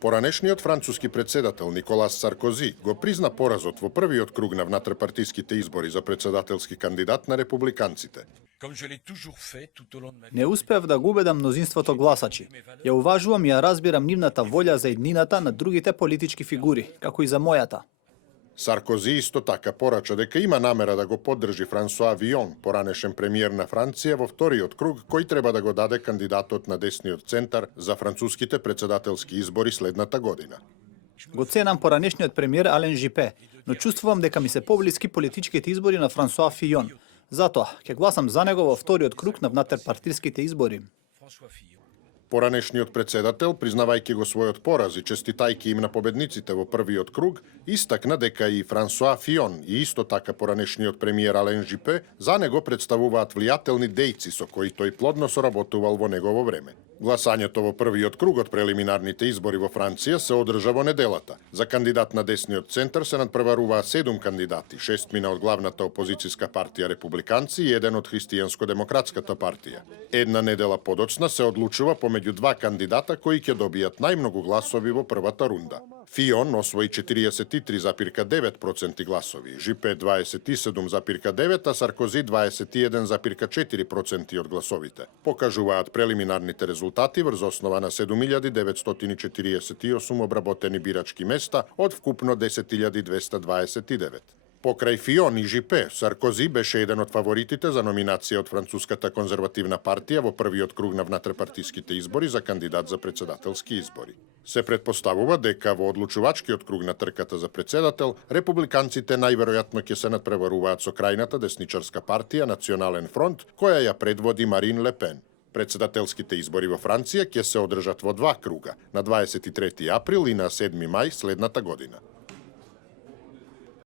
Поранешниот француски председател Николас Саркози го призна поразот во првиот круг на внатрепартиските избори за председателски кандидат на републиканците. Не успев да го убедам мнозинството гласачи. Ја уважувам и ја разбирам нивната волја за еднината на другите политички фигури, како и за мојата. Саркози исто така порача дека има намера да го поддржи Франсуа Вион, поранешен премиер на Франција, во вториот круг, кој треба да го даде кандидатот на десниот центар за француските председателски избори следната година. Го ценам поранешниот премиер Ален Жипе, но чувствувам дека ми се поблиски политичките избори на Франсуа Фион. Затоа, ќе гласам за него во вториот круг на внатрепартиските избори. Поранешниот председател, признавајќи го својот пораз и честитајќи им на победниците во првиот круг, истакна дека и Франсуа Фион и исто така поранешниот премиер Ален Жипе за него представуваат влијателни дејци со кои тој плодно соработувал во негово време. Гласањето во првиот круг од прелиминарните избори во Франција се одржа во неделата. За кандидат на десниот центар се надпреваруваа 7 кандидати, 6 од главната опозицијска партија републиканци и 1 од христијанско-демократската партија. Една недела подоцна се одлучува помеѓу 2 кандидата кои ќе добијат најмногу гласови во првата рунда. Фион освои 43,9% гласови, Жипе 27,9%, а Саркози 21,4% од гласовите. Покажуваат прелиминарните резултати врз основа на 7.948 обработени бирачки места од вкупно 10.229. Покрај Фион и Жипе, Саркози беше еден од фаворитите за номинација од Француската конзервативна партија во првиот круг на внатрепартиските избори за кандидат за председателски избори. Се претпоставува дека во одлучувачкиот круг на трката за председател, републиканците најверојатно ќе се надпреваруваат со крајната десничарска партија Национален фронт, која ја предводи Марин Ле Пен. Председателските избори во Франција ќе се одржат во 2 круга, на 23 април и на 7 мај следната година.